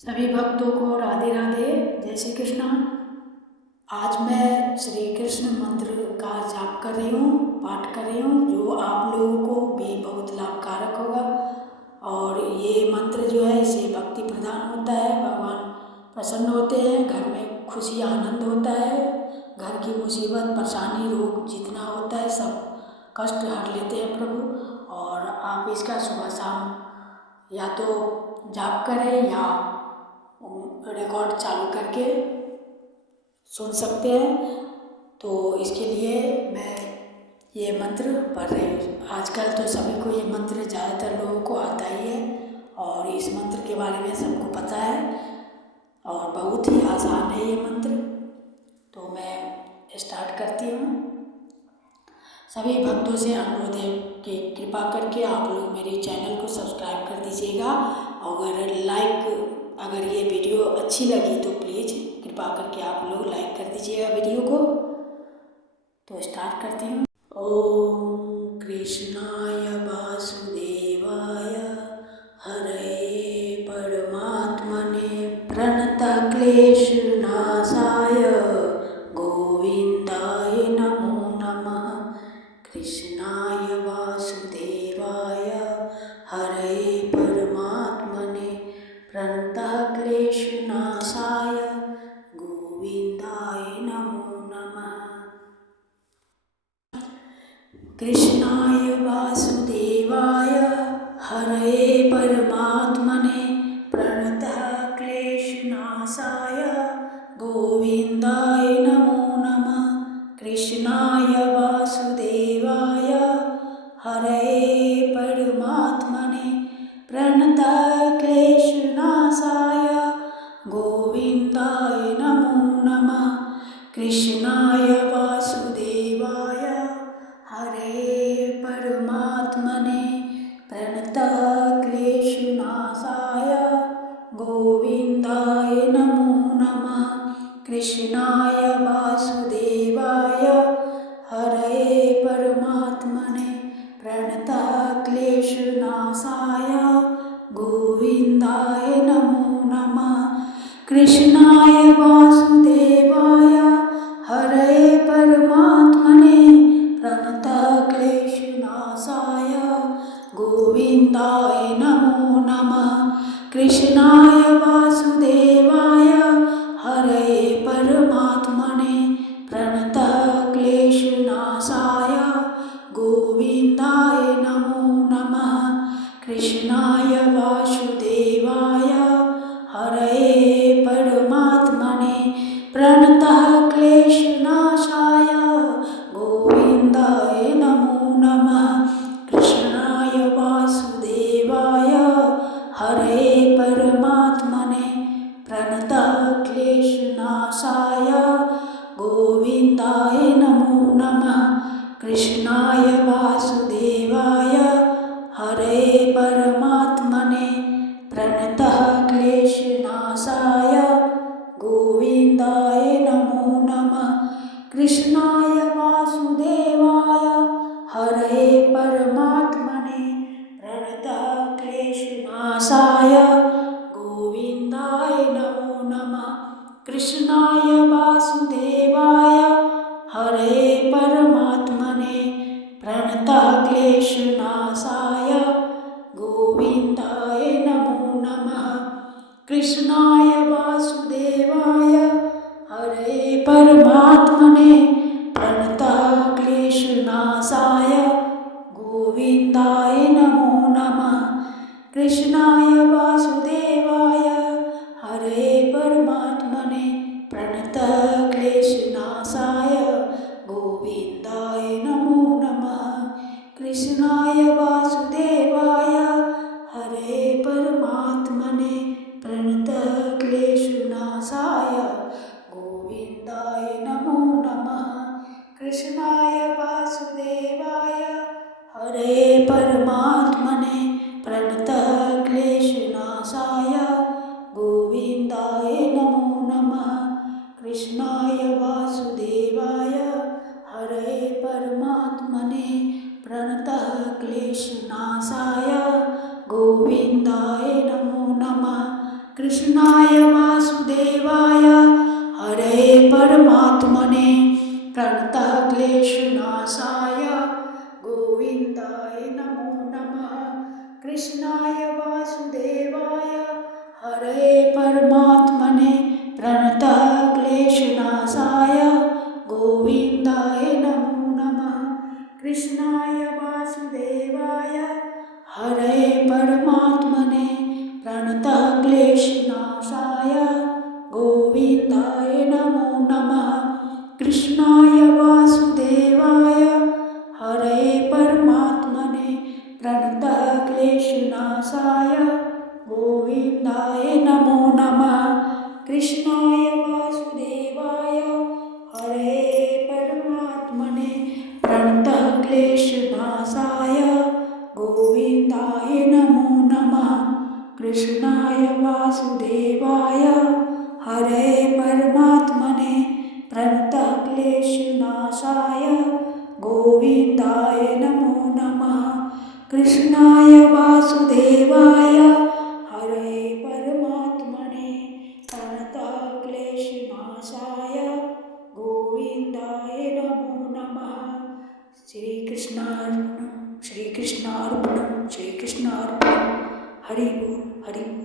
सभी भक्तों को राधे राधे, जय श्री कृष्णा। आज मैं श्री कृष्ण मंत्र का जाप कर रही हूँ, पाठ कर रही हूँ, जो आप लोगों को भी बहुत लाभकारक होगा। और ये मंत्र जो है, इसे भक्ति प्रदान होता है, भगवान प्रसन्न होते हैं, घर में खुशी आनंद होता है, घर की मुसीबत परेशानी रोग जितना होता है सब कष्ट हर लेते हैं प्रभु। और आप इसका सुबह शाम या तो जाप करें या रिकॉर्ड चालू करके सुन सकते हैं। तो इसके लिए मैं ये मंत्र पढ़ रही हूँ। आजकल तो सभी को ये मंत्र ज़्यादातर लोगों को आता ही है और इस मंत्र के बारे में सबको पता है और बहुत ही आसान है ये मंत्र। तो मैं स्टार्ट करती हूँ। सभी भक्तों से अनुरोध है कि कृपा करके आप लोग मेरे चैनल को सब्सक्राइब कर दीजिएगा। अगर ये वीडियो अच्छी लगी तो प्लीज़ कृपा करके आप लोग लाइक कर दीजिएगा वीडियो को। तो स्टार्ट करती हूँ। ओम कृष्णाय वासुदेवाय हरे परमात्मने प्रणतक्लेशनाशाय गोविंदाय नमो नमः। कृष्णाय वासुदेवाय हरे परमात्मने प्रणतक्लेशनाशाय गोविंदाय नमो नमः। कृष्णाय वासुदेवाय हरे परमात्मने प्रणतक्लेशनाशाय गोविंदाय नमो नमः। कृष्णाय वासुदेवाय हरे परमात्मने प्रणतक्लेशनाशाय गोविंदाय नमो नमः। कृष्णाय वासुदेवाय हरे परमात्मने प्रणतक्लेशनाशाय गोविंदाय नमो नमः। कृष्णाय वासुदेवाय हरे परमात्मने प्रणतक्लेशनाशाय गोविंदाय नमो नमः। कृष्णाय वासुदेवाय हरे परमात्मने प्रणतक्लेशनाशाय गोविंदाय नमो नमः। कृष्णाय वासुदेवाय हरे परमात्मने प्रणतक्लेशनाशाय गोविंदाय नमो नमः। कृष्णाय वासुदेवाय हरे परमात्मने प्रणतक्लेशनाशाय गोविंदाय नमो नमः। कृष्णाय वासुदेवाय हरे परमात्मने प्रणतक्लेशनाशाय गोविंदाय नमो नमः। कृष्णाय वासुदेवाय हरे परमात्मने प्रणतक्लेशनाशाय गोविंदाय नमो नमः। कृष्णाय वासुदेवाय हरे परमात्मने प्रणतक्लेशनाशाय गोविंदाय नमो नमः। कृष्णाय वासुदेवाय हरे परमात्मने प्रणतक्लेशनाशाय गोविंदाय नमो नमः। कृष्णाय वासुदेवाय हरे परमात्मने प्रणतक्लेशनाशाय गोविंदाय नमो नमः। कृष्णाय वासुदेवाय हरे परमात्मने प्रणतक्लेशनाशाय गोविंदाय नमो नमः। कृष्णाय वासुदेवाय हरे परमात्मने प्रणतक्लेशनाशाय गोविंदाय नमो नमः। कृष्णाय वासुदेवाय हरे परमात्मने प्रणतक्लेशनाशाय गोविंदाय नमो नमः। कृष्णाय वासुदेवाय हरे परमात्मने प्रणतक्लेशनाशाय गोविंदाय नमो नमः। कृष्णाय वासुदेवाय हरे परमात्मने प्रणतः क्लेशनाशाय गोविन्दाय नमो नमः। कृष्णाय वासुदेवाय हरे परमात्मने प्रणतः क्लेशनाशाय गोविन्दाय नमो नमः। कृष्णाय वासुदेवाय हरे परमात्मने प्रणतः क्लेशनाशाय गोविन्दाय नमो नमः। कृष्णाय वासुदेवाय हरे परमात्मने प्रणतः क्लेशनाशाय गोविन्दाय नमो नमः। कृष्णाय वासुदेवाय हरे परमात्मने प्रणतः क्लेशनाशाय गोविन्दाय नमो नमः। कृष्णाय वासुदेवाय हरे परमात्मने प्रणतः क्लेशनाशाय गोविन्दाय नमो नमः। कृष्णाय वासुदेवाय हरे परमात्मने प्रणतः क्लेशनाशाय गोविन्दाय नमो नमः। श्री कृष्णार्पणम श्री कृष्णार्पणम श्री कृष्णार्पणम। हरि बोल हरि बोल।